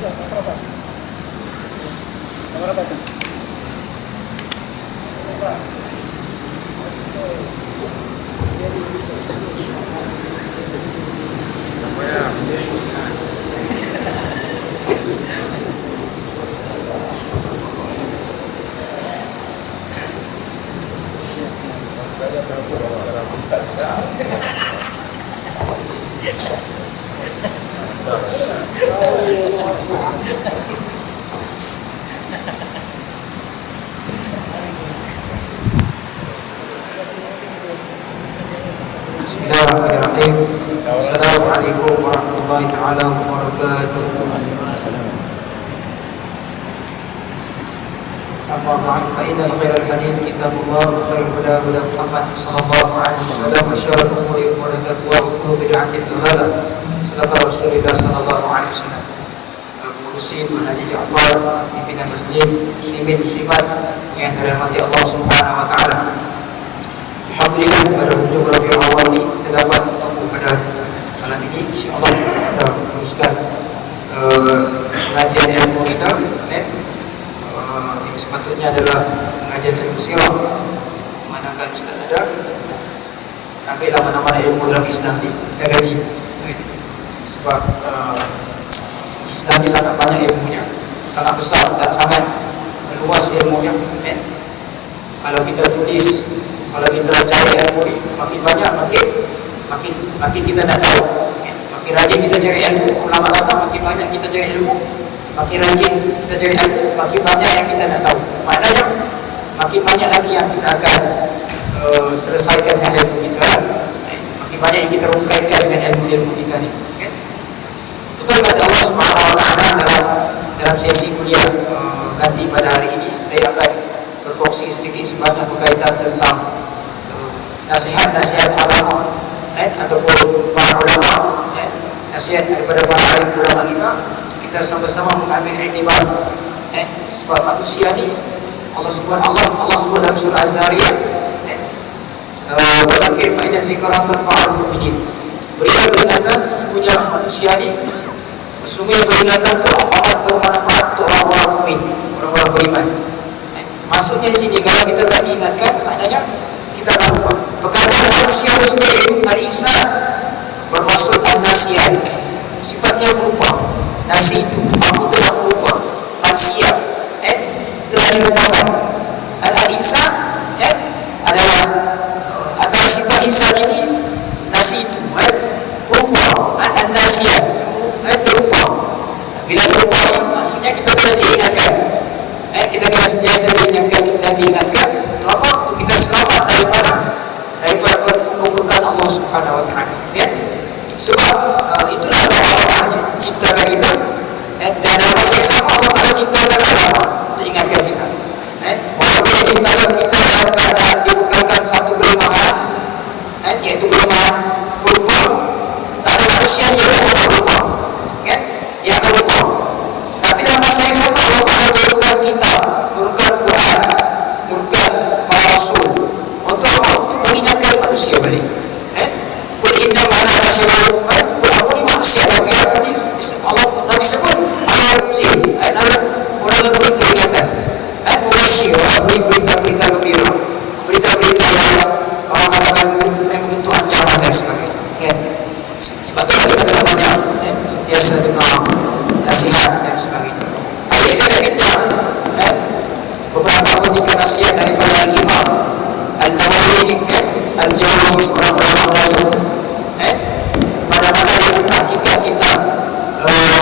Bismillahirrahmanirrahim. Assalamualaikum warahmatullahi taala wabarakatuh. Amma ba'd, fa innal khairal hadits kitabullah wa khairul huda huda Muhammad sallallahu alaihi wasallam wa syarrul umuri muhdatsatuha wa kullu bid'atin dhalalah. Sadaqa Rasulullah sallallahu alaihi wasallam. Al-Qudusin Haji Ja'far, pimpinan masjid muslimin muslimat yang dirahmati Allah Subhanahu wa taala. Alhamdulillah, pada hujung Rabiul Awal ini kita dapat bertemu pada malam ini. InsyaAllah kita teruskan pengajian ilmu kita yang sepatutnya adalah pengajian ilmu sirah. Manakala Ustaz ada, ambillah mana-mana ilmu dalam Islam ni kita gaji. Sebab Islam ni sangat banyak ilmunya, sangat besar dan sangat luas ilmunya. Kalau kita tulis, kalau kita cari ilmu ni makin banyak, makin kita nak tahu. Makin rajin kita cari ilmu, ulama kata makin banyak kita cari ilmu, makin rajin kita cari ilmu, makin banyak yang kita nak tahu. Maknanya makin banyak lagi yang kita akan selesaikan dengan ilmu kita. Makin banyak yang kita rungkaikan dengan ilmu kita ni. Itu berkat Allah Subhanahu wa taala dalam sesi kuliah ganti pada hari ini saya akan berkongsi sedikit sebanyak berkaitan tentang nasihat-nasihat ulama ataupun para ulama, nasihat daripada para ulama kita sama-sama mengambil iktibar. Sebab manusia ni Allah sebut dalam surah Az-Zariyat, wa dzakir fa inna dzikra tanfa'ul mu'minin. Berikan peringatan, sesungguhnya manusia ni sesungguhnya peringatan itu amat bermanfaat untuk orang-orang mukmin, orang-orang beriman. Maksudnya di sini kalau kita tak diingatkan, maknanya kita akan lupa. Perkataan manusia itu sendiri, al-insan, bermaksud al-nasihat, sifatnya berupa nasi itu, aku telah berupa manusia, telah dilupakan. Al-insan adalah antara sifat insan ini, nasi itu berupa al-nasihat, berupa. Bila berupa, maksudnya kita telah diingatkan. Kita kena sentiasa diingatkan dan diingatkan untuk apa? Untuk kita selamat daripada keburukan Allah Subhanahu wa taala. Sebab itulah Allah ciptakan kita. Dan masa yang sama Allah Taala ciptakan kita untuk ingatkan kita. Walaupun Dia ciptakan kita dalam keadaan dibukakan satu kelemahan, iaitu kelemahan berupa. Tak ada manusia yang akan berupa, yang akan berupa. Tapi dalam masa yang sama Allah Taala turunkan kitab, turunkan Quran, turunkan para rasul untuk apa? Untuk mengingatkan manusia balik. Qul inna ma'ana rasulun, aku ni manusia, tapi aku ni Allah Nabi sebut orang yang beri peringatan, mubashir, beri berita-berita gembira, berita-berita yang orang katakan yang bentuk ancaman dan sebagainya. Sebab itu kita kena banyak sentiasa dengar nasihat dan sebagainya. Hari ini saya bincang beberapa petikan nasihat daripada Imam An-Nawawi Al-Jawzi, seorang ulama Melayu. Pada kita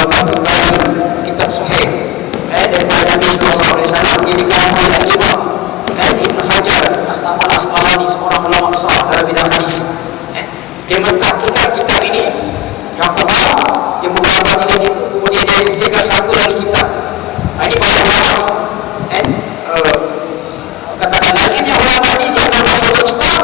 Fathul Bari, kitab Sahih daripada Nabi sallallahu alaihi wasallam, dikatakan oleh Imam Ibn Hajar Al-Asqalani, seorang ulama besar dalam bidang hadis. Dia mentahqiqkan kitab ini. Yang pertama, dia beberapa kitab itu, kemudian dia disediakan satu lagi kitab. Ini pada ulama katakan lazimnya ulama ini dia akan masuk kitab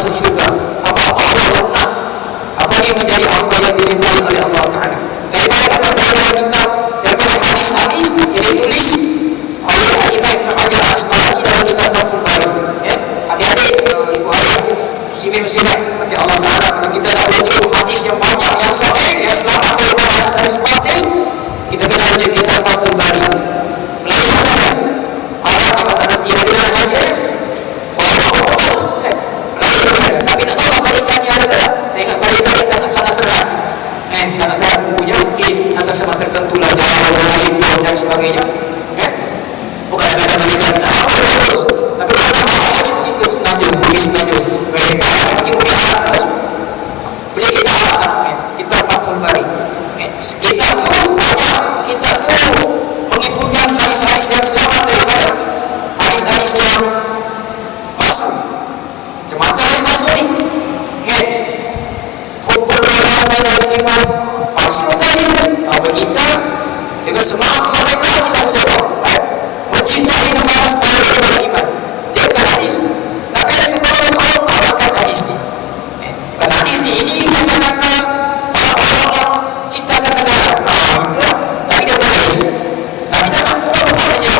masuk syurga. Apa-apa Allah nak. Apa yang menjadi hamba yang diridhai oleh Allah Ta'ala. Daripada kita, daripada hadis-hadis yang ditulis oleh Imam Ibn Hajar Al-Asqalani dalam kitab Fathul Bari. Ya, adik-adik, ibu ayah, muslimin-muslimat, nanti Allah Ta'ala kalau kita dah rujuk hadis yang banyak, yang sahih, yang selamat daripada hadis batil, kita kena rujuk kitab Fathul Bari. Melainkan Allah Ta'ala nanti ada saja. Tapi tak tahu balikannya ada tak? Saya ingat balikannya tak sangat berat. Sangat berat bukunya, mungkin atas sebab tertentu lah dan sebagainya. Bukan ada balikan tak harus. Tapi kalau kita sebenarnya tulis sebenarnya boleh kita harapkan kita Fathul Bari. Kita tu banyak, kita tu mengimpulkan hadis-hadis yang selamat daripada hadis-hadis yang masuk. Macam-macam hadis masuk ni. Hukum dan iman masuk tadi. Apa kita dengan semangat mereka kita berjawab. Mencintai dan malas pada iman. Dia bukan hadis. Tapi sebenarnya Allah bawakan hadis ni. Bukan hadis ni. Ini kata-kata orang cintakan negara. Tapi dia bukan hadis. Tapi kita bukan hanya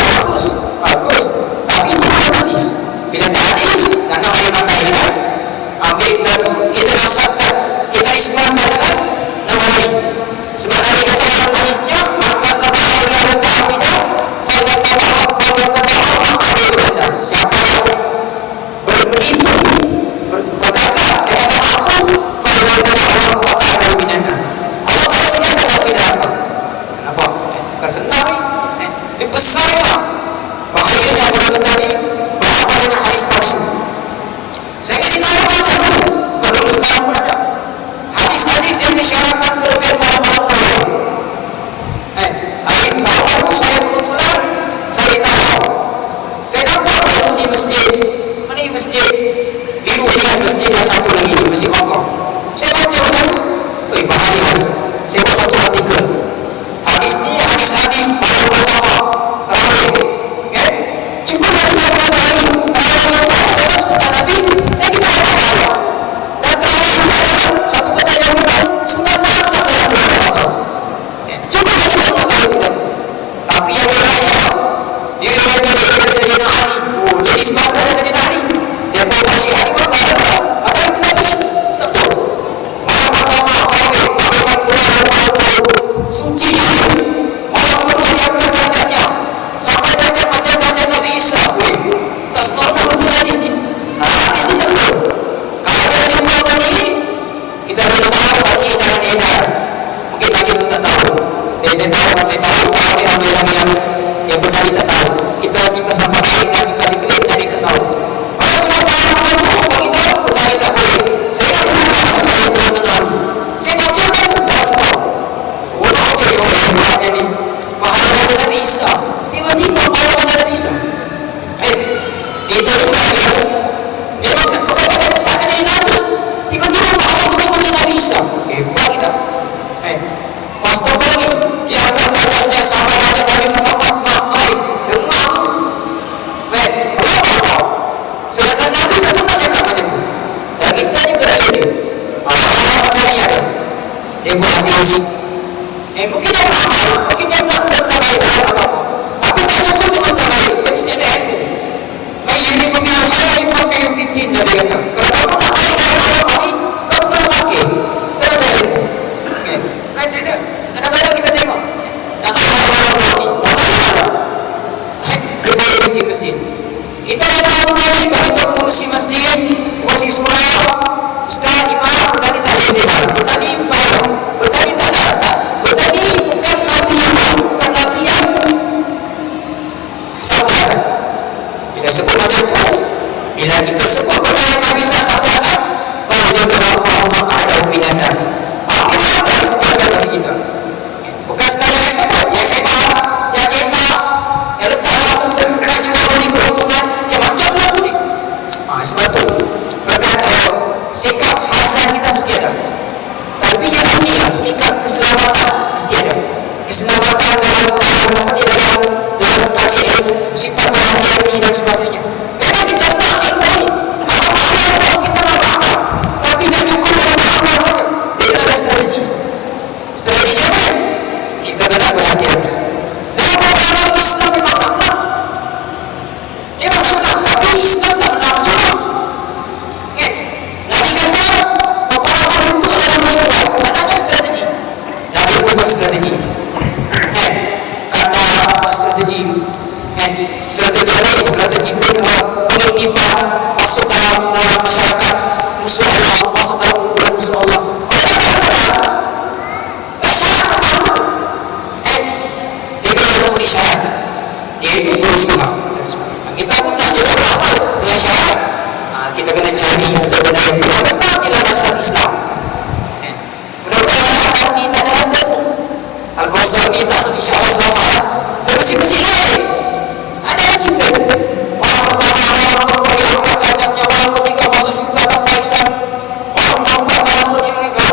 bagus. Bagus. Tapi itu bukan hadis. Bila ada hadis, karena memang kaitan, ambil lalu kita rasakan, kita islamkan dengan nama ini. Sebab Nabi kata dalam hadisnya, maka zaman Allah Ta'ala siapa yang bermenipu, berkata dengan aku, Allah Ta'ala binana. Allah Ta'ala senang dalam binana. Nampak? Bukan senang ni. Dia besar lah. Bahayanya berkata ni, berapa dengan hadis palsu. Saya ingin ditanya dulu. Kalau sekarang pun ada hadis-hadis yang disyaratkan terlebih malam-malam. Akhir tahu saya kebetulan saya tahu. Saya nampak baru di masjid. Mana ni masjid? Biru dengan masjid yang satu lagi, Masjid Makkah. Saya baca dulu. Bahaya. Saya buat satu artikel. Hadis ni hadis-hadis baru pertama. Cuba kita lihat lagi. Sunnah Nabi, kita ada. Dan terakhir satu pertanyaan mudah, sunnah Nabi tak ada. Cuba kita lihat. Tapi yang lain, dia dari Sayyidina Ali. Jadi sebab dari Sayyidina Ali, dia bawa Syiah juga ada. Ada yang tak betul. Malam pertama, suci. Malam kedua yang derajatnya sampai derajat macam Nabi Isa. Tak normal betul hadis ni. Hadis ni tak betul. Kalau ada yang malam ni, kita boleh tahu baca jangan edar. Mungkin baca pun tak tahu. Saya tahu ada yang benar kita tahu. Kita sama baik dan kita diklik dari tak tahu. Kalau sudah tahu kita benar kita boleh. Saya tak tahu saya mengenal. Saya baca pun tak tahu. Orang cakap orang ni pahala Nabi Isa. Tiba-tiba pahala Nabi Isa. Kita juga memang tak ada yang ada. Tiba-tiba pahala kita Nabi Isa. Hebat kita. Pastor lagi dia akan berkata sama macam Nabi Muhammad dengar. Sedangkan Nabi tak pernah cakap macam tu. Dan kita juga ada dia. Macam ni ada. Dia buat hadis. Mungkin dia amal, mungkin dia buat benda baik. Tapi tak cukup dengan benda baik. Dia mesti ada ilmu. Mayyini kumiyah khairan yufaqihu fiddin, Nabi kata. Kalau kamu nak baik dalam agama ni, kamu kena fakih. Kena ada ilmu. Kadang-kadang kita tengok tak ada orang ni, tak ada. Dia balik masjid-masjid. Kita ada orang ni, kita urusi masjid, urusi surau, ustaz, imam, bertani tak ada. Bertani bayar, bertani tak ada. ini benar-benar memang di landasan Islam. Mudah-mudahan ini tak ada benda Al-Qasar ni tak insya-Allah selamat. Dan masih-masih lain ada lagi benda orang yang akan nyawa ketika masuk syurga tanpa hisab. Orang yang ini kalau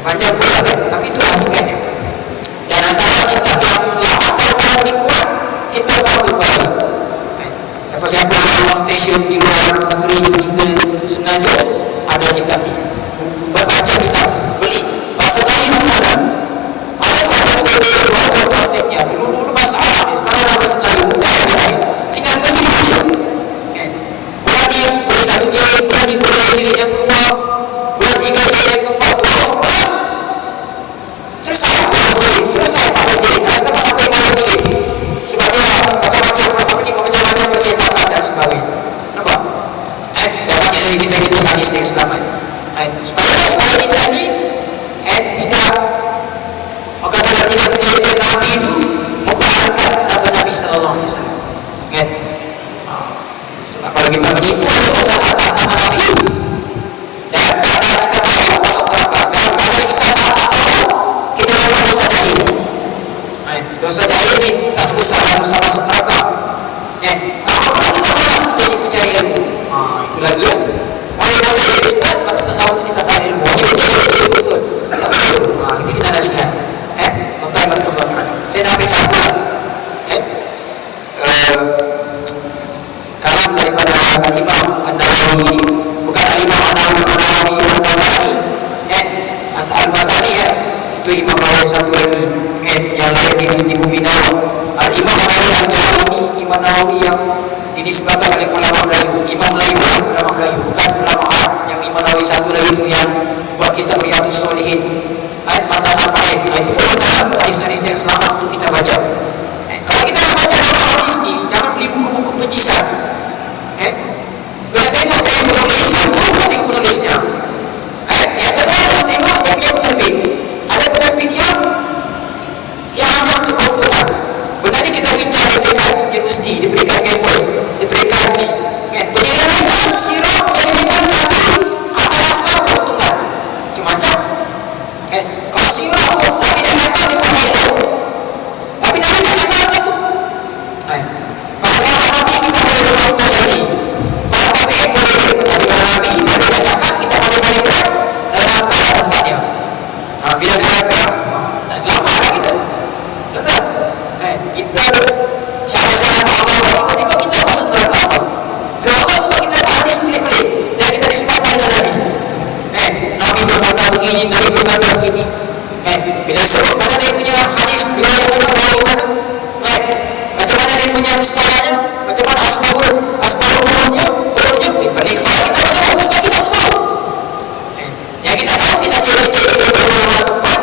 banyak pula kan, tapi itu hakikatnya. Dan antara kita yang selamat dan paling kuat, kita tahu baik. Siapa-siapa yang stesen di luar negeri hingga Semenanjung ada kitab ni. Baca kitab, beli. Bahasa lain ada. Ada bahasa stesnya. Dulu bahasa Arab, sekarang bahasa Melayu. Tinggal beli saja. Berani bersatu diri, berani berdiri yang kedua, berani gaya yang keempat. Selesai pada diri. Setelah sampai pada diri. Sebabnya macam-macam percetakan dan sebagainya. Nampak? Dapatnya dari kita hadis yang selamat. Supaya kita ni tidak mengatakan tidak menjadi Nabi itu memperhatikan Nabi Sallallahu Alaihi Wasallam. Sebab kalau kita menipu atas nama Nabi dan kadang-kadang kita masuk neraka, kadang-kadang kita dosa dahil. Dosa dahil ni tak sebesar dosa masuk neraka. Apa kita malas mencari ilmu? Itu lagi ya. Orang yang jadi ustaz, maka tak tahu kita tak ilmu. Betul. Ini kita nasihat. Tuan-tuan, saya nak ambil satu. Kalam daripada Imam An-Nawawi ini, bukan Imam An-Nawawi Al-Batani. Al-Batani itu Imam Nawawi satu lagi. Yang lain di bumi Nawawi. Imam Nawawi Al-Batani ini Imam Nawawi yang dinisbahkan oleh ulama Melayu. Imam Melayu, ulama Melayu, bukan ulama Arab. Yang Imam Nawawi satu lagi itu yang buat kitab Riyadhus Shalihin. Matan apa itu dalam hadis-hadis yang selamat untuk kita baca. Kalau kita nak baca hadis ni, jangan beli buku-buku pencisan. Bila tengok dia penulis, tengok penulisnya. Yang kedua, tengok dia punya penerbit. Ada penerbit yang amat keuntungan. Benar ni kita bincang di peringkat universiti, di peringkat kampus, di peringkat ni. Penyelidikan sirah penyelidikan Nabi akan asal keuntungan. Macam-macam. Kalau sirah Nabi dah kata dia pakai itu. Tapi Nabi dah kata itu. Bahasa Nabi kita boleh berlaku lagi. Bahasa Nabi boleh berlaku Nabi dah cakap kita boleh berlaku dalam keadaan tempatnya. Bila dia kata tak selamat lah kita. Betul? Kita syarah-syarah Allah tiba-tiba kita masuk neraka. Sebab kita hadis pelik-pelik dan kita disebabkan dengan Nabi. Nabi berkata begini, Nabi berkata begini. Bila sebut mana dia punya hadis, bila dia punya bagaimana, macam mana dia punya mustahanya, macam mana asbabulnya, turunnya, pelik. Kalau kita tahu, mesti kita tahu. Yang kita tahu, kita cek-cek tempat,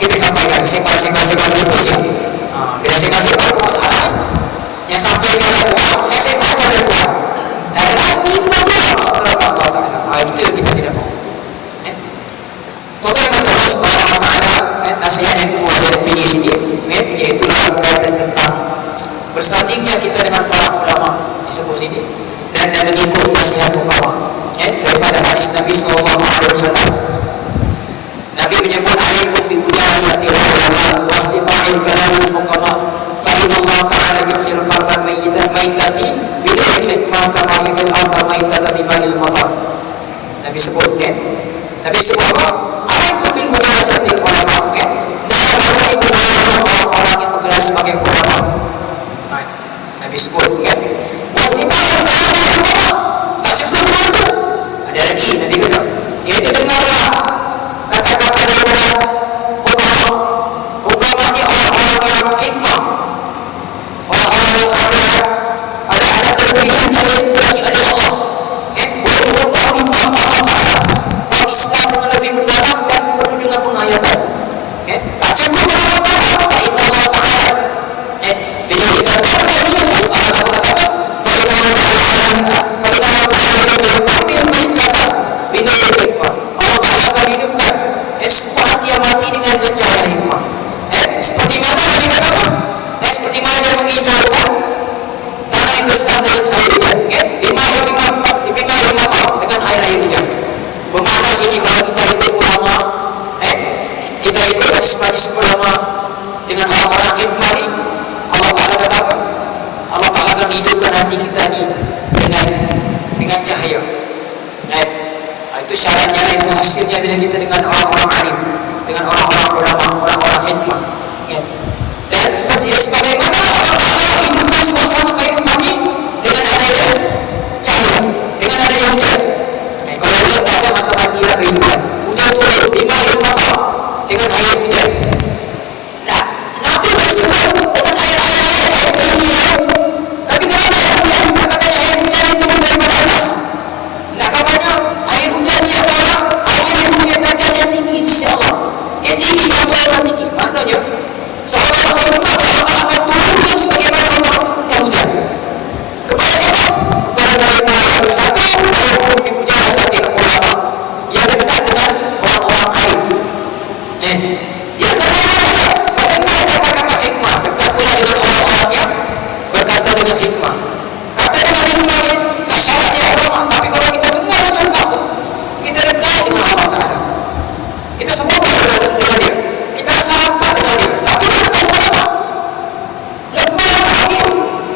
kita sampaikan sekal-sekal itu siap. Bila sekal-sekal itu masalah, yang sampai ke dalam, yang sekal ke dalam. Dan asli kita masuk neraka Allah Ta'ala. Itu yang kita tidak mahu. Tuan-tuan Allah Subhanahu Wa Ta'ala, nasihat yang kedua saya pilih sini, iaitu berkaitan tentang bersandingnya kita dengan para ulama disebut sini dan mengikut nasihat ulama. Daripada hadis Nabi Sallallahu Alaihi Wasallam, Nabi menyebut alaikum bi mujalasatil ulama wa istima'il kalamil fuqaha fa inna Allah Ta'ala yuhyil qalban maitati bi hikmah kama yuhyil arda maitata bi ma'il matar. Nabi sebut Nabi sebut alaikum bi mujalasatil ulama. Orang yang bergerak sebagai ulama. Nabi sebut wastima'il kalamil fuqaha. Tak cukup itu. Ada lagi Nabi kata, iaitu dengarlah kata-kata daripada ulama ni orang-orang yang hikmah, orang-orang yang ada kelebihan dari Allah, boleh mengetahui air hujan. Bermakna sini kalau kita ikut ulama, kita ikut majlis ulama dengan orang-orang hikmah ni, Allah Ta'ala kata apa? Allah Ta'ala akan hidupkan hati kita ni dengan cahaya. Itu syaratnya, itu hasilnya bila kita dengan orang-orang alim, dengan orang-orang ulama, orang-orang hikmah. Dan sebagaimana Allah Ta'ala hidupkan suasana kehidupan ni dengan adanya cahaya, dengan adanya hujan. Kalau hujan tak ada, maka matilah kehidupan. Hujan turun, lima dengan air hujan. Nah, Nabi bersuara dengan air hujan. Tapi kenapa air hujan itu daripada atas? Nah, katanya air hujan ni adalah air yang punya derajat yang tinggi, insya-Allah. Yang tinggi, yang tinggi. Maknanya seolah-olah Allah akan turunkan sebagaimana Allah turunnya hujan. Kepada siapa? Kepada mereka satu yang dipuja saja ulama yang dekat dengan orang-orang alim. Yang kedua, mendengar kata-kata hikmah, dekat pula dengan orang-orang yang berkata dengan hikmah. Kata dengan hikmah ni tak syarat dia ulama, tapi kalau kita dengar cakap, kita dekat dengan Allah Ta'ala. Kita semua berada dengan dia. Kita sahabat dengan dia. Tapi kita tak apa. Lepas lagi,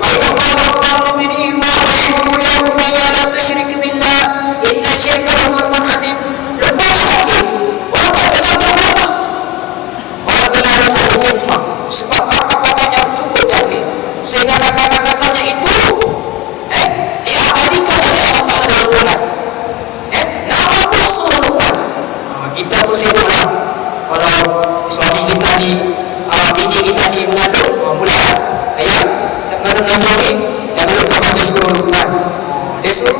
Allah minni wa a'izuhu ya bunayya la tusyrik billah inna syirka la dzulmun azim. Lepas lagi, walaupun dalam agama, walaupun dalam hikmah, sebab kata-katanya cukup cantik, sehingga kata-katanya itu diabadikan oleh Allah Ta'ala dalam Quran. Nama Rasulullah. Kita pun sibuklah. Kalau suami kita ni, bini kita ni mengandung, mula nak mengandung ni, jangan lupa baca surah Al-Quran. Dia suruh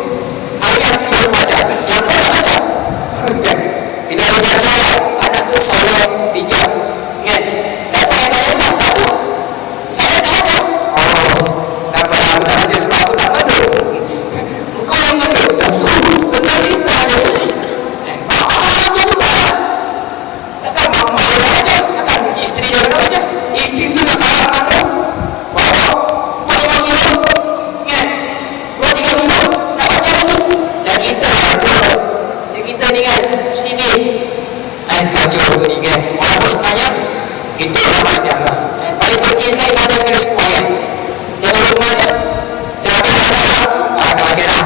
ayat yang baca, yang tak baca. Bila dia baca, anak tu soleh, bijak. Data yang lain tak tahu. Saya tak baca. Tak baca sebab aku tak mengandung. Engkau yang mengandung. Senang cerita je. Isteri jangan baca. Isteri juga salah anda. Boleh bagi dia. Buat dia nak baca lagi. Dan kita baca. Dan kita ni kan sini. Baca tu ni kan. Walaupun sebenarnya itu dah baca lah. Paling penting kan baca sekali semua ya. Jangan lupa baca. Jangan baca dah.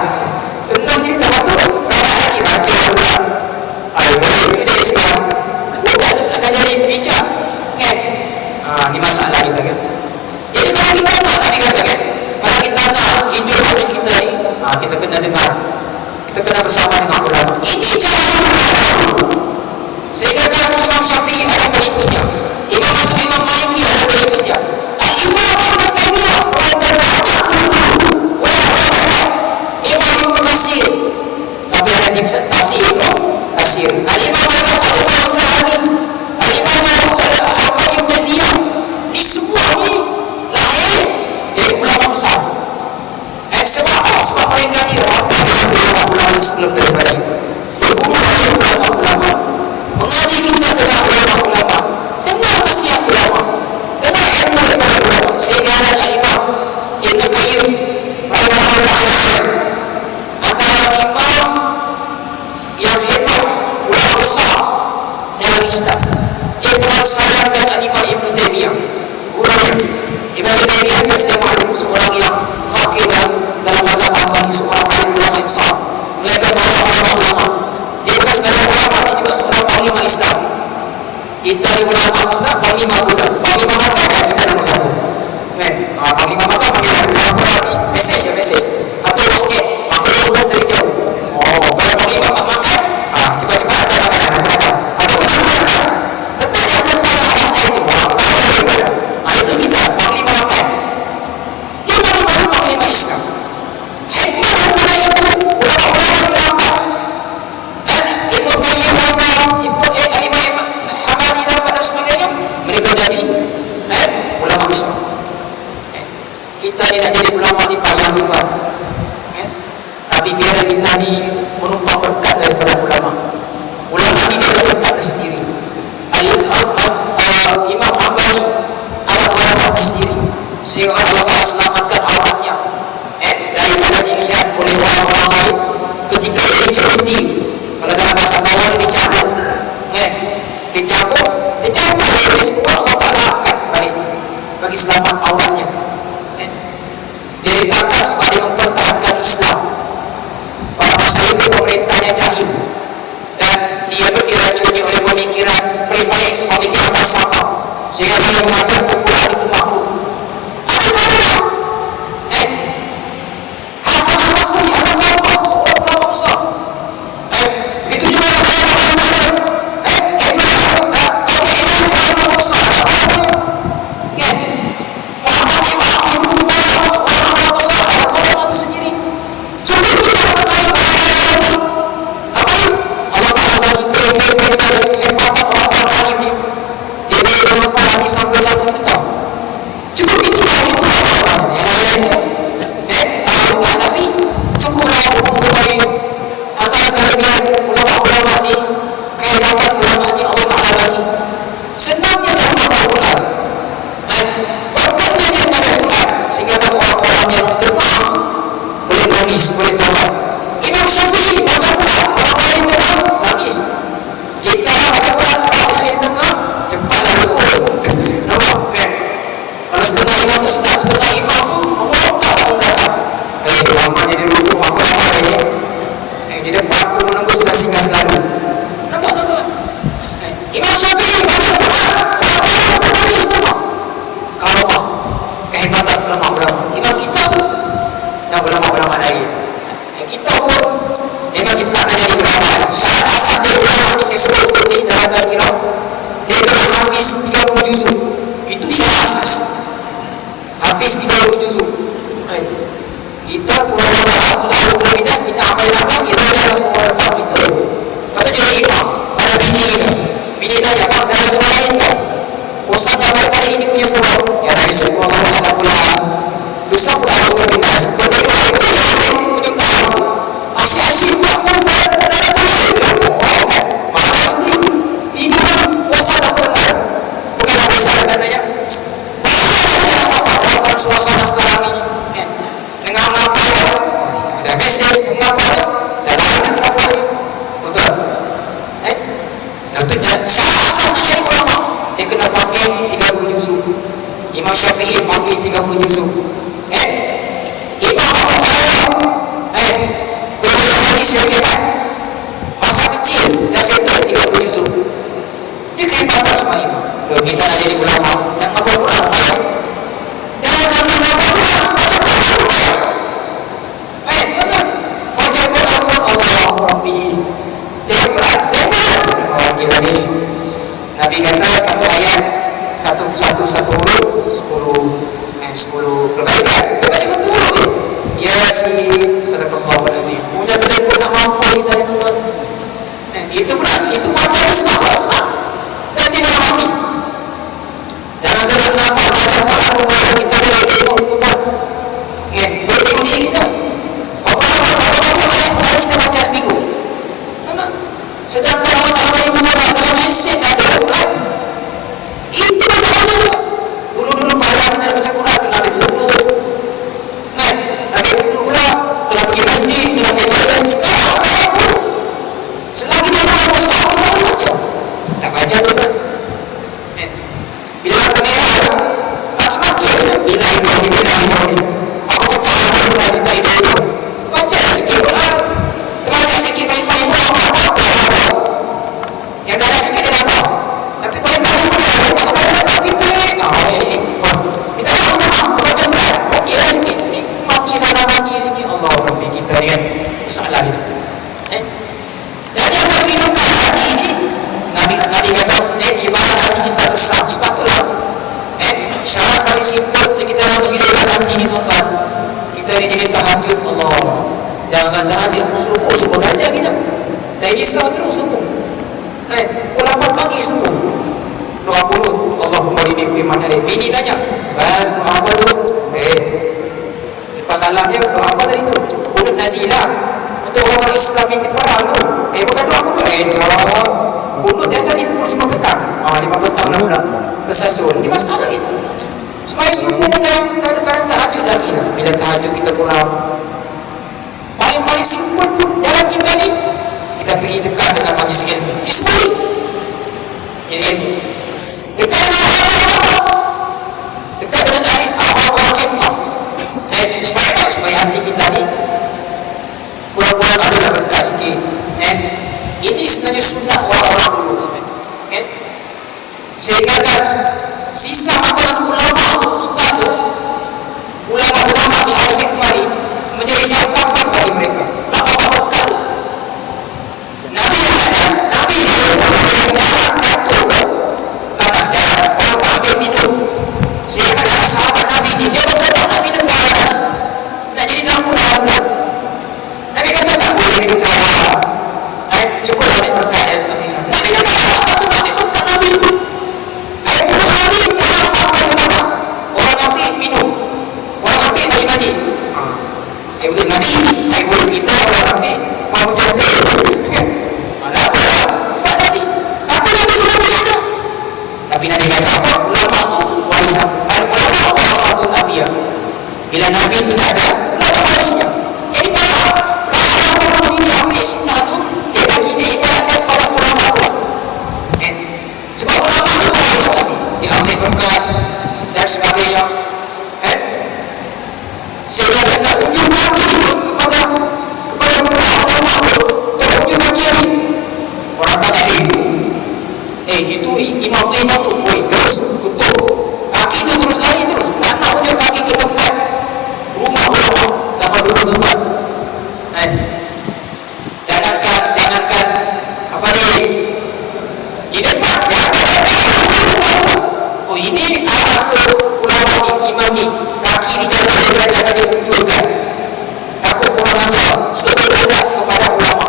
Senang kita tak baca. Lagi baca pula. Boleh tidak Islam. Bukan akan jadi bijak. Ini masalah kita kan. Jadi kalau kita nak tadi kata kan, kalau kita nak hidup hati kita ni, kita kena dengar, kita kena bersama dengan ulama. Ini cara sehingga kan Imam Syafi'i ada pengikutnya, Imam Maliki ada pengikutnya, Imam Ibn Taimiyah Imam Ibn Katsir sampai ada tafsir Katsir, Imam Al-Sa'di, Imam Al-Qayyim Jaziyah. Ini semua ni lahir dari ulama besar. Sebab apa? Sebab mereka ni ulama sebelum daripada itu. Berguru dengan ulama, mengaji juga dengan ulama, dengar nasihat ulama, dengar ilmu daripada ulama. Sehingga ada Imam Ibn Qayyim antara imam yang hebat, ulama besar dalam Islam. Dia telah sayangkan Imam Ibn Taimiyah. Ibn Taimiyah itu setiap maklum seorang yang fakir dalam mazhab Hambali, seorang ulama yang besar. Mereka ulama. Dia bukan sekadar ulama, dia juga seorang panglima Islam. Kita ni ulama juga, panglima juga. Panglima maka kita nombor satu. Panglima maka panglima ulama ni mesej. Atau basket, maka dia dari jauh. Kalau panglima maka cepat-cepat ada makanan. Itu kita panglima makan. Dia panglima Islam. Hikmah daripada itu ulama-ulama Ibn Qayyim Imam Hambali dan sebagainya, mereka jadi ulama Islam. Kita dicuti. Kalau dalam bahasa bawah dicabut. Dicabut habis Allah Ta'ala angkat balik bagi selamat awalnya. Dia ditangkap sebagai mempertahankan Islam. Pada masa itu pemerintahnya jahil dan dia diracuni oleh pemikiran pelik-pelik, pemikiran falsafah, sehingga dia menganggap Al-Quran itu makhluk. Imam Syafi'i pakai 30 juzuk. Imam hadis yang hebat, masa kecil dah settle 30 juzuk. Dia kehebatan imam. Kalau kita nak jadi ulama, nak hafal Quran, jangan baca Quran. Baca Quran pun Allah Rabbi. Jangan Quran, kita ni Nabi kata satu ayat, satu huruf 10 kebaikan. Lepas ni satu huruf Yasin, sadaqallahu al-azim. Punya kedai pun tak mampu kita itu. Itu berat, itu baca sebab dan dia dah mati. Jangan terlalu nampak baca Quran kita boleh tengok tuan. Boleh tengok diri kita. Apa kita baca seminggu. Sedangkan orang yang dalam mesin dah ada Quran. Itu ada baca. Dulu-dulu pada kita nak baca Quran kena ambil duduk. Ambil duduk pula, kena pergi masjid, kena pergi badan. Sekarang selagi dia nak baca, kita boleh baca. Tak baca tu kan. Bila ada merah, maki-maki. Bila itu, aku pecah Quran kita itu. Baca sikit Quran. Baca sikit main-main. Yang tak ada sikit dia nampak. Tapi main-main tapi baik. Minta maaf, baca Quran. Okeylah sikit. Maki sana, maki sini. Allah Rabbi kita ni kan masalah kita. Dan yang nak minumkan hati ini, Nabi kata, ibarat hati kita kesal. Sepatutlah. Syarat paling simple kita nak menghidupkan hati ni tuan-tuan. Kita ni jadi tahajud Allah. Jangan tahajud subuh saja kita. Dan risau terus subuh. Pukul 8 pagi subuh. Doa kunut. Allahumma rini firman hari. Bini tanya. Doa apa tu? Lepas salamnya, doa apa tadi tu? Kunut nazilah. Untuk orang Islam yang perang tu. Bukan doa kunut. Doa kunut dia tadi pukul 5 petang. 5 petang dah pula. Tersasun. Ini masalah itu. Supaya subuh dan kadang-kadang tahajud lagi. Bila tahajud kita kurang. Paling-paling simple pun dalam kita ni sebenarnya sunnah orang-orang dulu. Okay? Sehingga kan sisa makanan ulama sudah tu, ulama-ulama di akhir kembali menjadi sahabat bagi mereka. Lama bekal. Nabi minum. Sehingga ada sahabat Nabi ini dia berkata nak minum garam. Nak jadi kamu dah. Nabi kata tak boleh minum garam. Cukup ambil berkat dan sebagainya. Nabi kata apa tu ambil berkat Nabi itu. Nabi jangan sampai ke mana. Orang ambil minum. Orang ambil mandi-mandi. Boleh Nabi, boleh kita orang ambil mahu cantik. Ada apa? Sebab Nabi. Tapi Nabi sudah tidak ada. Tapi Nabi kata apa? Ulama tu warisan. Ulama orang satu Nabi ya. Bila Nabi tidak ada, ulama warisnya. Jadi orang ini ambil sunnah tu, dia bagi dia ibaratkan pada ulama pula. Sebab ulama tu waris Nabi. Dia ambil berkat dan sebagainya. Sehingga dia nak ujung kaki kepada ulama tu. Dia ujung kaki ni. Orang tak ada itu. Itu imam tu. Terus tutup. Kaki tu terus lari terus. Tak nak ujung kaki ke tempat rumah ulama. Sampai dulu tempat. Jangankan apa ni? Di depan. Ini arah ke ulama ni, imam ni. Kaki ni jangan dia munculkan. Takut orang jawab. Suruh berada kepada ulama.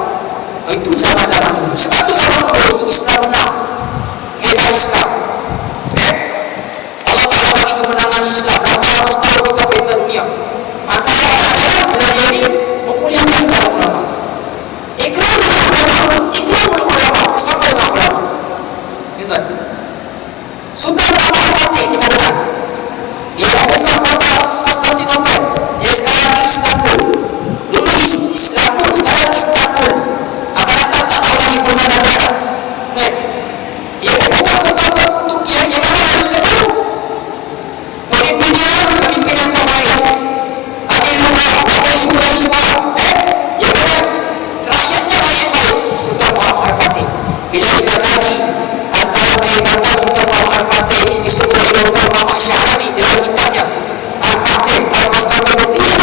Itu zaman-zaman dulu. Sebab tu zaman dulu Islam menang. Hebat Islam. Allah Ta'ala bagi kemenangan Islam. Allah harus tahu kita perintah dunia. Antara bila dia ini memuliakan para ulama. Ikram ulama. Sampai dengan ulama. Ingat. Sultan Muhammad Fatih kita dengar. Dia membuka kota Konstantinopel. Dia sekarang di Istanbul. Dulu Istanbul, sekarang Istanbul. Akan datang tak tahu lagi mana berada. Dia membuka kota Turki yang mana harus sebelum. Pemimpin yang terbaik. Ada suara-suara. Yang mana rakyatnya rakyat baik. Sultan Muhammad Fatih. Bila kita kaji antara kehebatan Sultan Muhammad Fatih disebut oleh Sultan Muhammad Syahrawi dalam kitabnya Al-Fatih Al-Konstantinopel.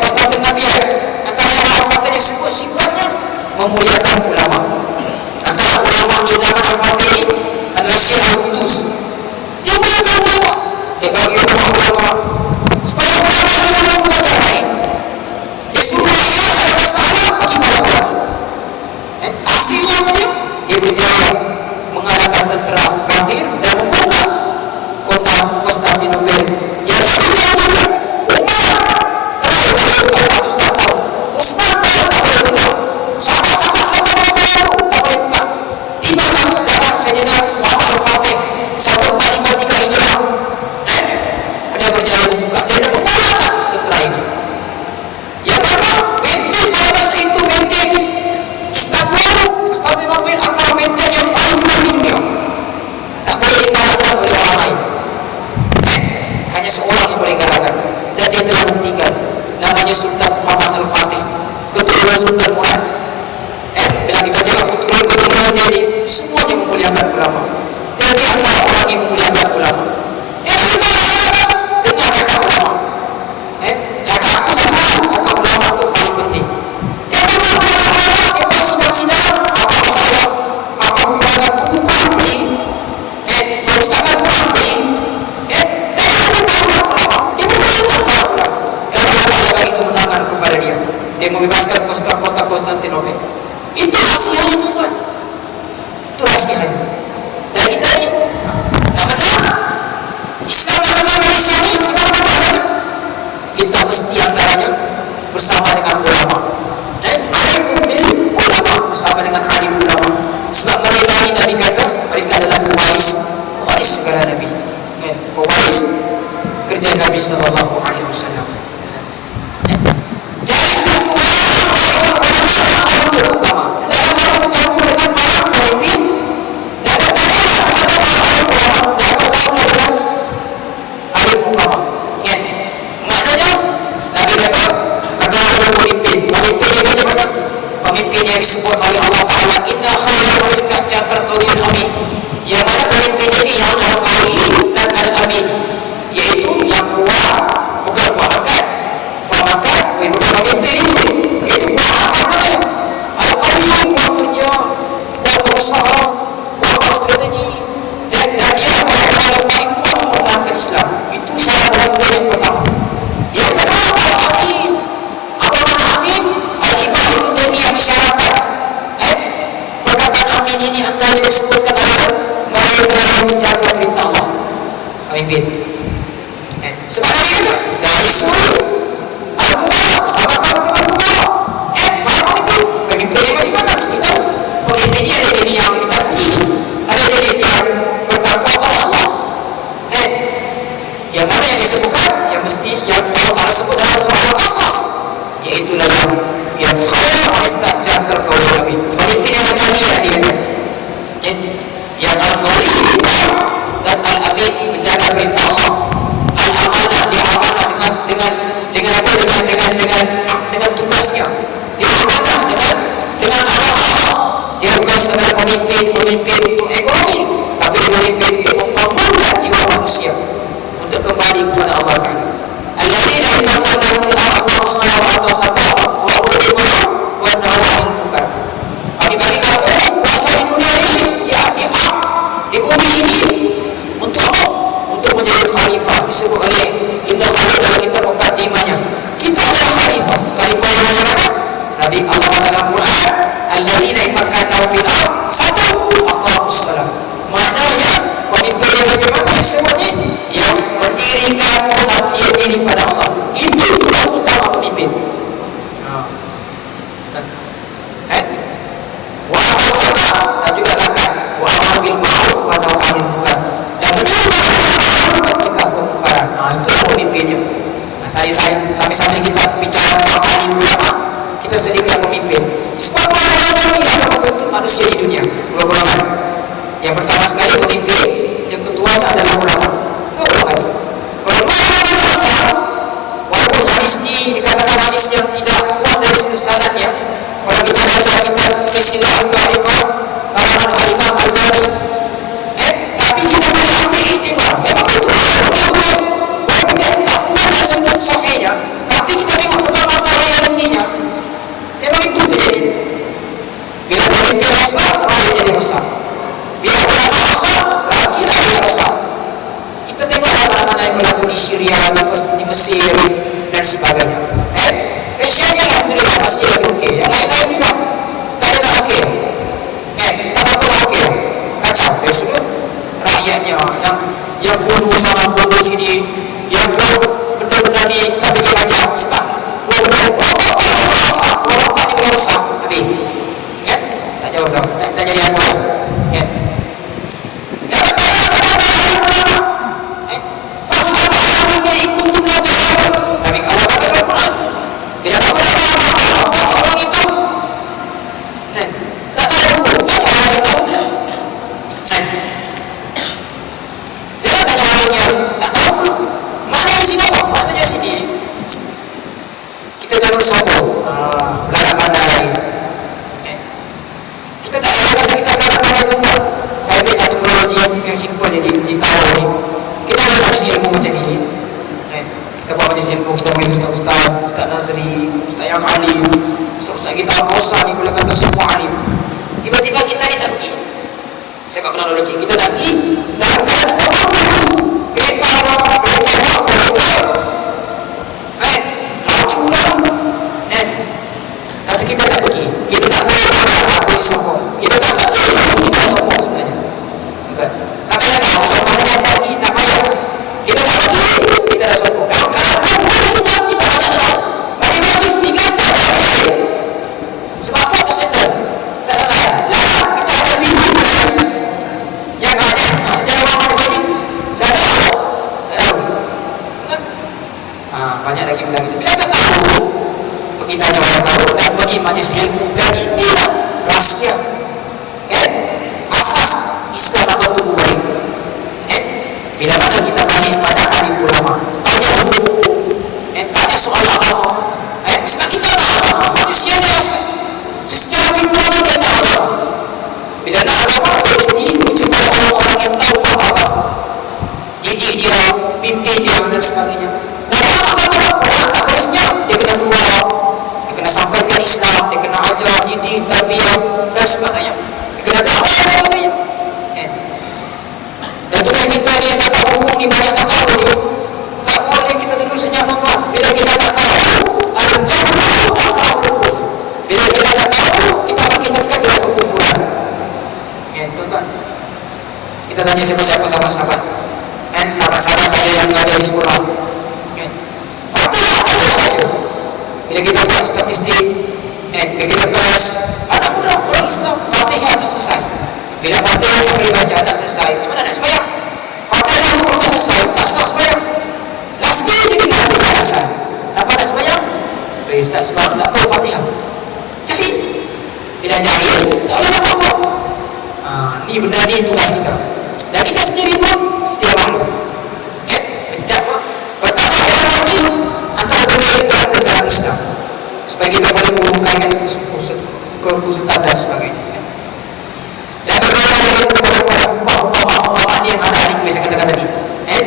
Konstantinopel. Antara yang Al-Fatih disebut sifatnya memuliakan ulama. Antara ulama di zaman Al-Fatih ini adalah Syekh Al-Qudus. Dia memuliakan ulama. Dia bagi ulama supaya ulama belajar baik. Dia suruh rakyat ada masalah bagi ulama. Hasilnya apa dia? Dia berjaya mengalahkan tentera kafir dan membuka kota Konstantinopel yang dulunya Umar terakhir 100 tahun. Utsman tak boleh buka. Sama-sama tak boleh buka. Tiba satu zaman Sayyidina Muhammad Al-Fatih 1453 Hijrah. Dia berjaya membuka. Dia dah mengalahkan tentera ini. Yang pertama, benteng pada masa itu benteng Istanbul, Konstantinopel antara benteng yang paling kuat di dunia. Tak boleh dikalahkan oleh orang lain. Hanya seorang yang boleh kalahkan. Dan dia telah buktikan. Namanya Sultan Muhammad Al-Fatih. Keturunan Sultan Muhammad. Bila kita tengok keturunan dia ni, semuanya memuliakan ulama. Dan dia adalah orang yang memuliakan ulama. Dengar cakap ulama. Cakap aku sama. Cakap ulama tu paling penting. Dia sidang-sidang. Apa masalah? Apa hubungan buku beli? Perpustakaan kurang beli? Dia memuliakan ulama. Kerana Allah bagi kemenangan kepada dia. Dia membebaskan kota Konstantinopel. Itu rahsianya tuan. Itu rahsianya. Dan kita ni nak menang Allah Ta'ala, inna khairal istiqajar qawiyul amin. Yang mana pemimpin ini yang al-qawi dan al-amin, yaitu yang kuat, bukan kuat angkat. Kuat angkat, bukan pemimpin itu, yaitu kuat angkat. Al-qawi kuat kerja dan berusaha, kuat strategi, dan dia adalah yang paling kuat mengangkat Islam. Itu salah satu yang pertama. Yang kedua, al-amin. Apa makna amin? Al-imam itu dunia masyarakat. Perkataan amin ini antara disebutkan adalah mereka yang menjaga perintah Allah. Pemimpin. Sebenarnya dari suruh al-kubara, sahabat al-kubara. Mana pemimpin? Pemimpin yang macam mana? Mesti tahu. Pemimpin ini ada diri yang kita puji, ada diri yang bertakwa kepada Allah. Yang mana yang disebutkan, yang mesti yang Allah sebut dalam surah Al-Qasas, yaitu dalam yang khair istiqajar qawiyul amin. Pemimpin yang macam ni dia. Yang al-qawi dan al-amin, menjaga perintah Allah. Al-amanah, dia amanah dengan tugasnya. Dia amanah dengan Allah. Dia bukan sekadar pemimpin untuk ekonomi, tapi pemimpin untuk membangun jiwa manusia untuk kembali kepada Allah Ta'ala. Alladzina yataqabbaluna fil ardi as-salawati was-zakata wa ulul amri wan nahy 'anil munkar. Kami bagi kamu kuasa di dunia ini, di bumi ini, untuk apa? Untuk menjadi khalifah. Disebut oleh Ibnu Katsir dalam kitab Muqaddimahnya. Kita adalah khalifah. Khalifah yang macam mana? Nabi Allah dalam Quran, alladzina yataqabbaluna fil ardi, satu, aqamus salat. Maknanya pemimpin yang macam mana disebutnya? Yang mendirikan pengabdian diri pada Allah. Itu tugas utama pemimpin. Wa'amul salat dan juga zakat. Wa'amul bil ma'ruf wa nahy 'anil munkar. Dan mencegah kemungkaran. Itu pemimpinnya. Sambil kita bicara tentang ulama, kita sediakan pemimpin. Sebab ulama ini akan membentuk manusia di dunia. Dua golongan. Yang pertama sekali pemimpin, yang ketuanya adalah ulama. Walaupun hadis ini dikatakan hadis yang tidak kuat dari sudut sanadnya, kalau kita baca kitab Silsilah Al-Da'ifah karangan Al-Imam Al-Albani, tapi kita boleh ambil iktibar. Memang betul walaupun dia tak kuat dari sudut sahihnya, tapi kita tengok perkara yang pentingnya, memang itu terjadi. Bila pemimpin besar, rakyat jadi besar. Bila ulama besar, rakyat jadi besar. Kita tengok mana-mana yang berlaku di Syria, di Mesir dan sebagainya. Syria alhamdulillah masih lagi okey. Yang lain-lain juga tak ada okey. Tak apa okey. Kacau dari sudut rakyatnya yang bunuh sana, bunuh sini, yang benda-benda ni tak fikir banyak. Sebab orang ni rosak. Habis. Tak jauh dah. Tak jadi apa. Yang simple jadi di kawal ni kita ada kursi ilmu macam ni. Kita buat majlis ilmu, kita panggil Ustaz Nazri, Ustaz yang alim, Ustaz kita Al-Qasar ni boleh kata semua alim. Tiba-tiba kita ni tak pergi. Saya tak pernah logik, kita tak pergi dalam keadaan kereta laju lah. Tapi kita tak pergi. Kita tak boleh sokong. Kita tak pergi, kita sokong sebenarnya. Bukan. Tapi ada orang lagi nak bayar. Kita tak pergi, kita dah sokong. Kalau Islam kita banyak tahu. Bagi-bagi 3 jam. Sebab apa tak settle? Tak sebagainya. Kita tahu dan sebagainya. Dan tugas kita ni yang tak tahu hukum ni banyak tak tahu ni. Tak boleh kita duduk senyap tuan. Bila kita tak tahu, akan jauh akal wukuf. Bila kita tak tahu, kita makin dekat dengan kekufuran. Tuan-tuan, kita tanya siapa-siapa sahabat-sahabat, sahabat-sahabat saya yang mengajar di sekolah. Fatihah apa yang baca? Bila kita buat statistik, bila kita tes anak muda orang Islam, Fatihah tak selesai. Bila Fatihah tak boleh baca, tak selesai, macam mana nak sembahyang? Fatihah pun tak selesai, tak sah sembahyang. Last sekali je kita ada alasan. Apa nak sembahyang? Ustaz sebab tak tahu Fatihah. Jahil. Bila jahil, tak boleh nak apa. Ni benda ni tugas kita. Dan kita sendiri pun setiap mahu. Pencap pertama orang ini antara benda yang berada dalam Islam. Supaya kita boleh mengumumkan kekhususan dan sebagainya. Dan berkata kepada orang yang ada adik saya katakan tadi,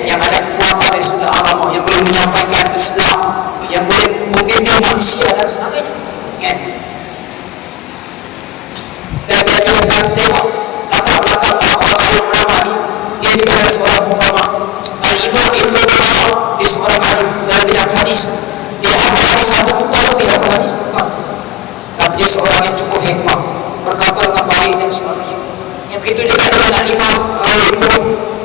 yang ada kekuatan dari sudut agama, yang boleh menyampaikan Islam, yang boleh membimbing manusia dan sebagainya. Dan bila kita tengok latar belakang orang-orang ulama ni, dia juga ada seorang ulama. Al-Imam Ibn Umar, dia seorang alim dalam bidang hadis. Dia ada satu juta lebih dalam hadis. Tapi dia seorang yang cukup hikmah, berkata dengan baik dan sebagainya. Yang begitu juga dengan Al-Imam Ibn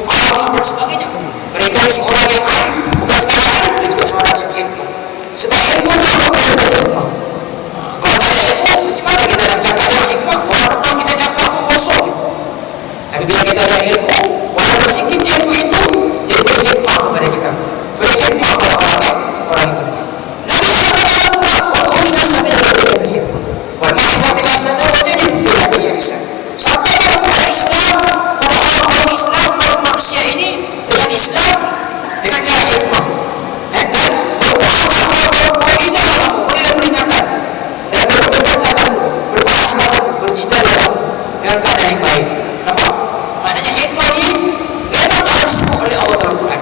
Umar dan sebagainya. Mereka seorang yang alim, bukan sekadar alim, dia juga seorang yang hikmah. Sebab ilmu itu bukan hikmah. Kalau tak ada ilmu, macam mana kita nak cakap dengan hikmah? Orang-orang kita cakap pun kosong. Tapi bila kita ada ilmu, walaupun sikit ilmu itu, dia beri hikmah kepada kita. Beri hikmah kepada orang yang mendengar. Nabi SAW waktu ini sambil beri hikmah. Walaupun kita sana jadi bila beri ihsan. Sampai kepada Islam, orang-orang Islam, manusia ini dengan Islam, dengan cara hikmah. Dan boleh peringatan dan berbahaslah bercita dalam dengan keadaan yang baik. Nampak? Maknanya hikmah ni memang harus disebut oleh Allah dalam Quran.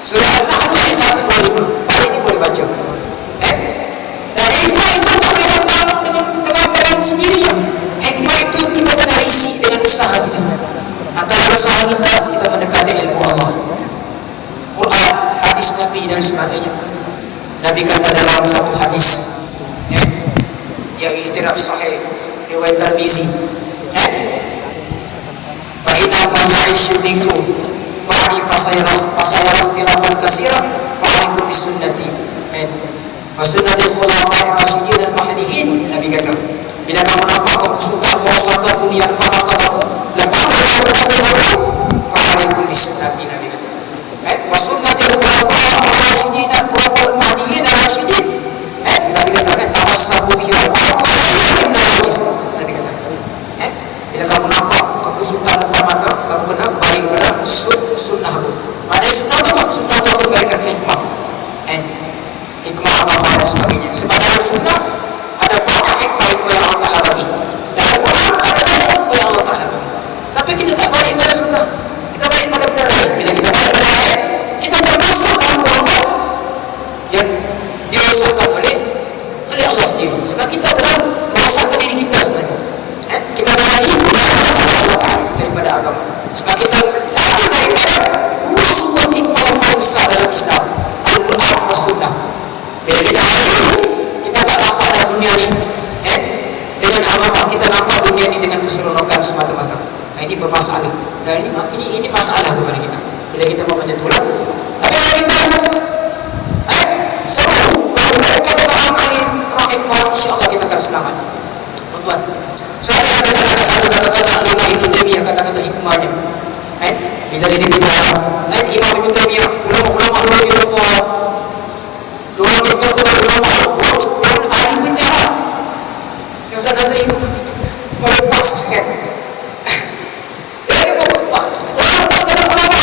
Surah Al-Nahl ayat 1 balik ni boleh baca. Dan hikmah itu tak boleh datang dengan sendirinya. Hikmah itu kita kena isi dengan usaha kita. Antara usaha kita mendekati ilmu Allah, Quran, hadis Nabi dan sebagainya. Nabi kata dalam satu hadis yang ihtiraf sahih riwayat Tirmizi, fa inna man ya'ishu minkum ba'di fasayara ikhtilafan katsiran fa alaikum bisunnati wa sunnatil khulafa'ir rasyidin al-mahdiyyin. Nabi kata, bila kamu nampak kesukaan kerosakan dunia pada kamu, lepas fa alaikum bisunnati. Nabi kata, wa sunnatil khulafa'ir rasyidin al-mahdiyyin al-rasyidin. Nabi kata kan, tawassabu biha. Nabi kata, bila kamu nampak kekusutan depan mata, kamu kena baik pada sunnah aku. Maksudnya sunnah itu apa? Sunnah itu memberikan hikmah, hikmah agama dan sebagainya. Sebab dalam sunnah ada banyak hikmah yang Allah Ta'ala bagi. Dalam Quran ada banyak hikmah yang Allah Ta'ala bagi. Tapi kita tak balik pada sunnah, kita balik pada benda lain. Bila kita balik pada lain, kita termasuk dalam golongan yang dirosakkan oleh Allah sendiri. Sebab kita telah merosakkan diri kita sebenarnya. Kita berani daripada agama. Sebab kita lari daripada dua sumber hikmah yang paling besar dalam Islam, Al-Quran dan Sunnah. Bila kita lari, kita tak nampak dalam dunia ni dengan agama, kita nampak dunia ni dengan keseronokan semata-mata. Ini bermasalah. Dan ini masalah kepada kita. Bila kita mau macam itulah. Tapi kalau kita seru, kalau mereka beramal rahimah, insyaAllah kita akan selamat. Tuan-tuan, saya kata-kata satu kata-kata Imam Ibn Taymiyah, kata-kata hikmahnya. Bila dia bicara, Imam Ibn Taymiyah, ulama-ulama luar biasa, luar biasa ulama, ahli penjara. Yang Ustaz Nazri melepas kan. Dia berubah. Orang tak sekadar ulama.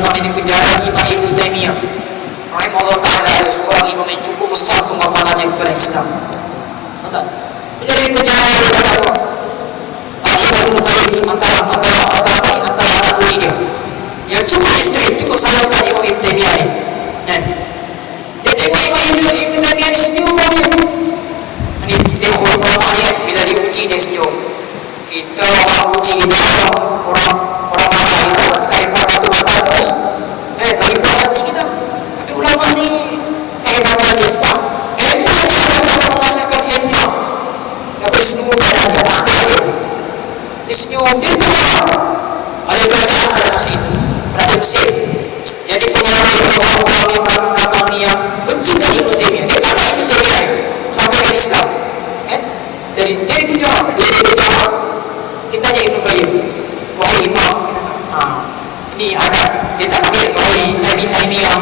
Imam ini penjara, Imam Ibn Taymiyah rahimahullah ta'ala adalah seorang imam yang cukup besar pengamalannya kepada Islam. Bila dia penjara, dia kata apa? Ibnu Qayyim antara anak murid dia. Yang cukup istri, cukup salahkan Imam Ibn Taymiyah ni. Dia tengok Ibn Taymiyah ni senyum dia. Ni tengok orang ayat bila diuji dia senyum. Kita orang uji dia orang marah kita hebat batu-batu terus. Bagi puas hati kita. Tapi ulama ni kehebatan dia sebab ilmu dia akan menghasilkan ilmu. Dapat senyum pada akhir dia. Dia senyum dia ada kerajaan pada masa itu. Kerajaan Mesir. Jadi pengaruh orang-orang yang belakang ni yang benci dari Ibn Taymiyah. Dia pada Ibn Taymiyah sampai ke Islam. Dari penjara kita tanya Ibn Qayyim, wahai imam, ni ada, dia tak kata wahai Ibn Taymiyah,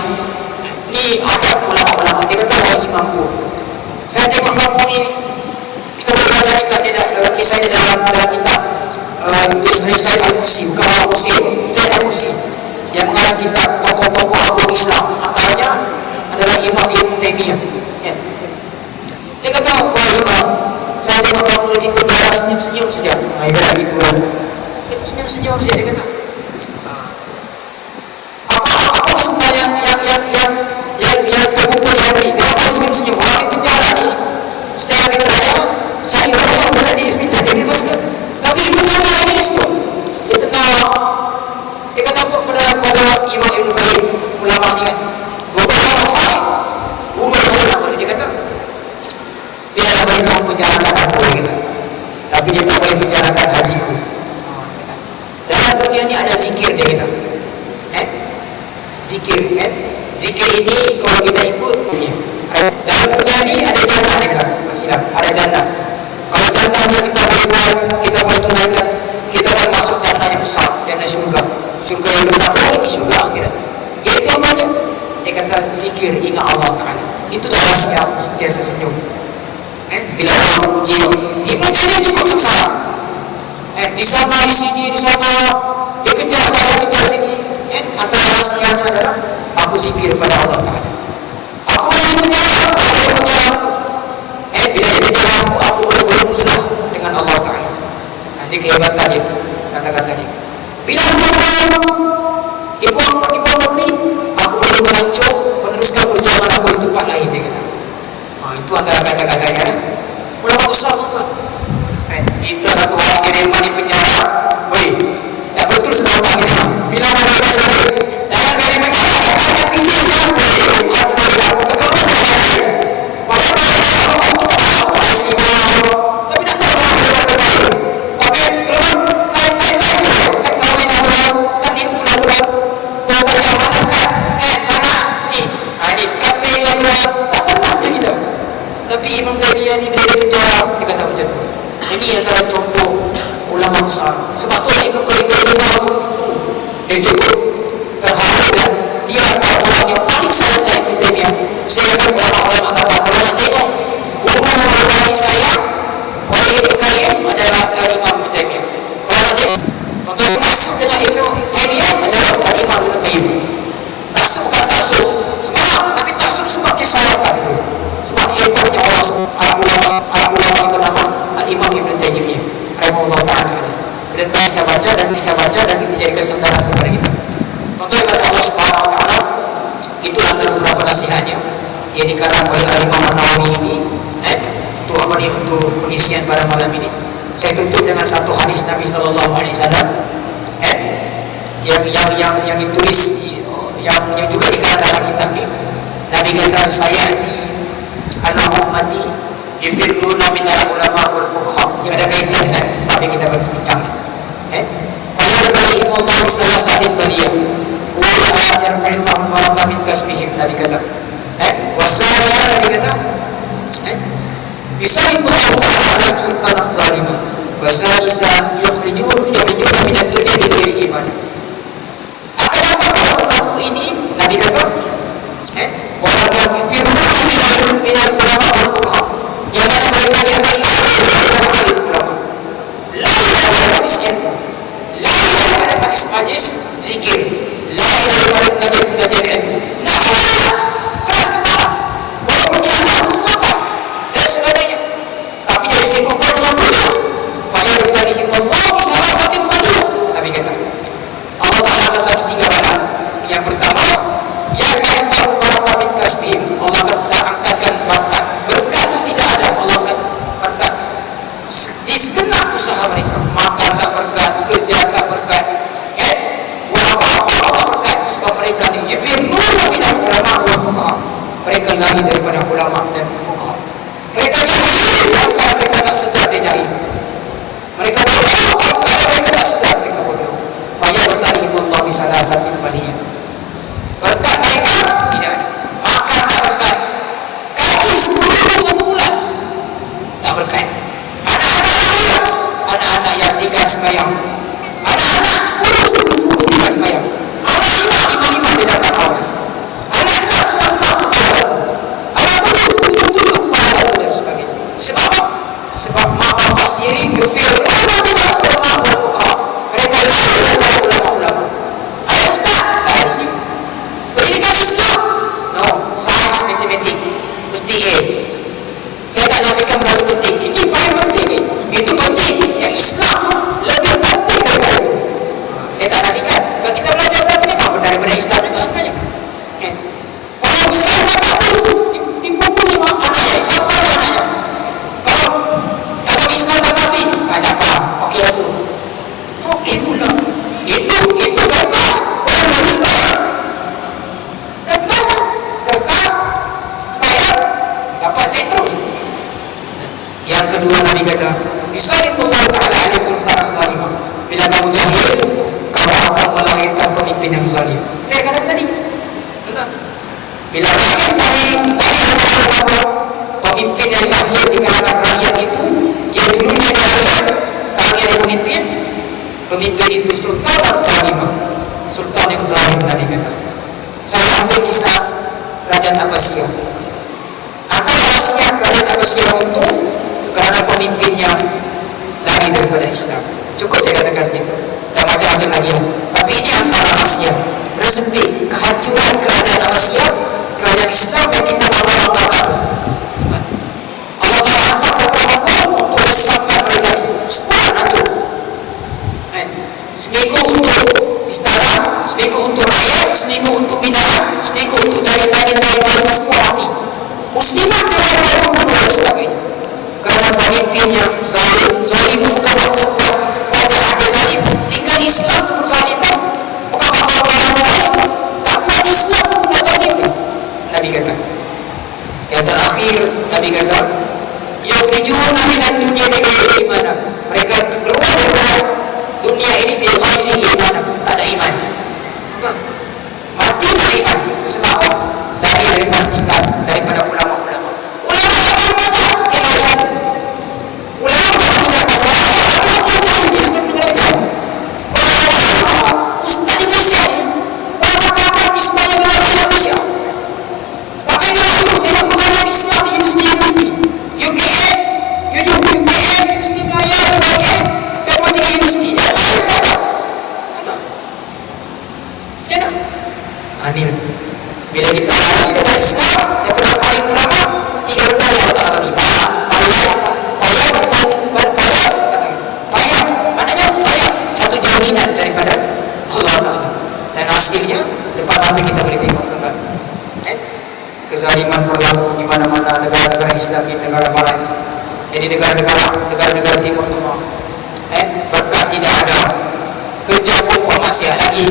ni ada ulama-ulama. Dia kata wahai imamku, saya tengok kamu ni, kita baca kitab dia, kisah dia dalam kitab tulis saya Al-Musi, bukan Al-Musi, saya Al-Musi yang mengarang kitab tokoh-tokoh agung Islam, antaranya adalah Imam Ibn Taymiyah. Dia kata wahai imam, saya tengok kamu di penjara senyum-senyum saja. Ibarat gitu kan. Kita senyum-senyum saja. Dia kata, apa semua yang terbuka di hati? Kenapa senyum-senyum? Orang di penjara ni secara berkaya, saya orang berada minta dia bebaskan. Tapi Ibn Taymiyah ini senyum. Dia tenang. Dia kata apa pada Imam Ibn Qayyim, ulama ni kan, beberapa masalah guru dia kata, biarlah mereka menjalankan aku, kita. Tapi dia tak boleh menjalankan hatiku. Dalam dunia ni ada zikir, dia kata. Zikir, zikir ini kalau kita ikut, dalam dunia ni ada jannah, dia kata. Silap, ada jannah. Kalau jannah yang kita boleh buat, kita boleh tunaikan, kita akan masuk jannah yang besar, jannah syurga. Syurga yang benar ini syurga akhirat. Iaitu apanya? Dia kata zikir, ingat Allah Ta'ala. Itu dah rahsia sentiasa senyum. Bila orang memuji Ibn Taymiyah cukup sengsara. Di sana, di sini, di sana, dia kejar sana, kejar sini. Antara rahsianya adalah aku zikir pada Allah Ta'ala. Aku boleh menjawab, aku boleh menjawab. Bila dia menjawab aku boleh berusaha dengan Allah Ta'ala. Ini kehebatan dia, kata-kata dia. Bila aku menjawab di bawah negeri, aku boleh melancur, meneruskan perjalanan aku di tempat lain, dia kata. Itu antara kata-katanya. Ulama besar tuan. Kita satu orang kiriman di penjara, boleh. Tak betul sedang kita. Bila mana kita sakit, jangan kiriman kita. Kita tinggi sekarang. Bukan cuma aku terus saja. Walaupun aku tak simak, tapi tak tahu apa yang terjadi. Sampai terus lain-lain. Tak tahu ini apa. Kan itu lakukan. Tuan yang mana kan? Mana ni? Ini kafe yang lakukan. Tak pernah je kita. Tapi Imam Taymiyah ni bila dia penjara, dia kata macam tu. Ini antara contoh ulama besar. Sebab tu Ibn Qayyim dia cukup terharu dan dia adalah orang yang paling sayang dari Ibn Taymiyah. Saya kata ulama-ulama kata, kalau nak tengok guru bagi saya, oleh Ibn Qayyim adalah Imam Ibn Taymiyah. Kalau nak tengok, maka masuk dengan Ibn Taymiyah adalah Imam Ibn Qayyim. Masuk bukan masuk semangat, tapi masuk sebab dia sayangkan itu. Sebab hebatnya Allah ulama bernama Imam Ibn Taymiyah rahimahullah ta'ala. Dan kita baca dan kita jadikan sandaran kepada kita. Contoh kepada Allah Subhanahu wa taala, itu antara beberapa nasihatnya yang dikarang oleh Imam An-Nawawi ini. Untuk apa ni, untuk pengisian pada malam ini. Saya tutup dengan satu hadis Nabi sallallahu alaihi wasallam yang ditulis yang juga dikarang dalam kitab ini. Nabi kata, saya anak ummati yafirruna min al-ulama wal fuqaha. Yang ada kaitan dengan apa yang kita berbincang. Kalau dari Allah salah satu beliau, wa yarfa'illahu baraka min kasbihim, Nabi kata. Wasaya Nabi kata, bisa itu Allah sultan zalimah. Wasaya yukhrijun min ad-dunya bi ghairi iman. Akan apa kalau ini Nabi kata, wa yarfa'illahu min al-ulama wal fuqaha. Yang mana mereka yang majlis zikir, la ilaha illallah, mengajar ilmu. Nah, keras kepala, walaupun dia tak apa dan sebagainya. Tapi dari segi contohnya, fa'il dari Allah bisa sembahyang. Anak-anak 10 tidak sembahyang. Anak 5 dia datang awal. Anak 6 anak 7 dan sebagainya. Sebab apa? Sebab mak bapak sendiri feel mereka ulama. Ayah ustaz, lari. Pendidikan Islam, no, sains, matematik, mesti A. Saya tak nafikan berapa penting. Ini paling penting ni. Itu penting. Yang Islam tu lebih penting daripada itu. Saya tak nafikan. Sebab kita belajar matematik daripada Islam juga sebenarnya. Kalau saya tak tahu di buku ni anaknya, apa anaknya? Kalau Islam tak habis, ada apa? Okey lah tu. Okey pula. Itu kertas. Orang bagi sekarang. Kertas supaya dapat settle. Yang kedua Nabi kata, Bismillah ta'ala alaihi sultan zalimah. Bila kamu jahil, kamu akan melahirkan pemimpin yang zalim. Saya kata tadi. Bila rakyat lahir pemimpin yang lahir di kalangan rakyat itu, yang dulunya rakyat, sekarang dia pemimpin. Pemimpin itu sultan zalimah. Sultan yang zalim Nabi kata. Saya ambil kisah kerajaan Abbasiyah. Kerajaan Abbasiyah itu kerana pemimpinnya lari daripada Islam. Cukup saya katakan itu. Dan macam-macam lagi. Tapi ini antara Abbasiyah. Resepi kehancuran kerajaan Abbasiyah, kerajaan Islam yang kita banggakan. Allah Taala hantar untuk resapkan mereka. Semua hancur. Seminggu untuk istana, seminggu untuk rakyat, seminggu untuk binatang, seminggu untuk tarian-tarian dari semua mati. Muslimat dan sebagainya. Kerana pemimpinnya zalim bukan wajah ada zalim. Tinggal Islam pun zalim. Bukan orang zalim. Tak Islam pun zalim. Nabi kata. Yang terakhir Nabi kata, yang tujuan dengan dunia ini di mana? Mereka keluar dari dunia ini di iman, tak ada iman. Mati dari iman. Sebab apa? Daripada ulama-ulama. Amin. Bila kita lari dari Islam, daripada paling pertama, 3 perkara yang Allah bagi. Payah, maknanya payah. Satu jaminan daripada Allah Ta'ala. Dan hasilnya, depan mata kita boleh tengok. Kezaliman berlaku di mana-mana negara-negara Islam di negara barat. Jadi negara-negara Timur Tengah. Berkat tidak ada. Kerja perempuan masih lagi.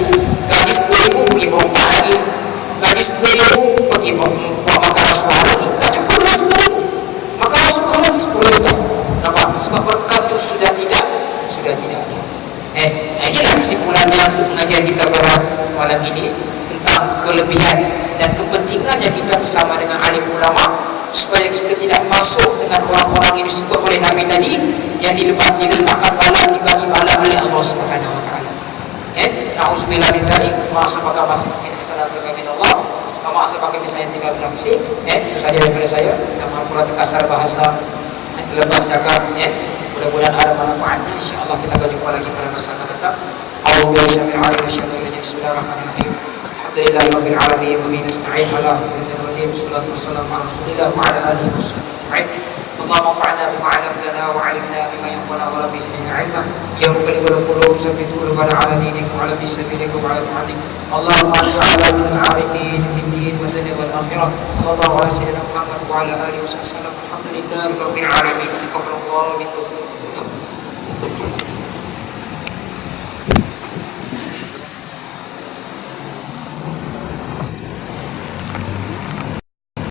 Gaji 10,000 pergi perempuan lagi. Gaji 10,000 pergi buat makan rasuah lagi. Tak cukup lah 10,000. Makan rasuah lagi 10,000. Nampak? Sebab berkat itu sudah tidak ada. Inilah kesimpulannya untuk pengajian kita pada malam ini tentang kelebihan dan kepentingannya kita bersama dengan alim ulama supaya kita tidak masuk dengan orang-orang yang disebut oleh Nabi tadi yang diletakkan bala, dibagi bala oleh Allah Subhanahu Wa Taala. Na'udzubillah min zalik. Ma'asabaka masih kesalahan kami Allah. Ma'asabaka misalnya tinggal bernafsi. Itu saja daripada saya. Tak maaf pula terkasar bahasa terlepas cakap. Mudah-mudahan ada manfaatnya. InsyaAllah kita akan jumpa lagi pada masa akan datang. Bismillahirrahmanirrahim. Alhamdulillahi rabbil alamin wa bihi nasta'in ala umuri wassalatu wassalamu ala rasulillah wa ala alihi wasallam. اللهم انفعنا بما علمتنا وعلمنا بما ينفعنا ولا بزدنا علما يا مقلب القلوب ثبت قلوبنا على دينك وعلى في سبيلك وعلى طاعتك اللهم اجعلنا من العارفين في الدين والدنيا والاخره صلى الله على سيدنا محمد وعلى اله وصحبه وسلم الحمد لله رب العالمين تقبل الله منكم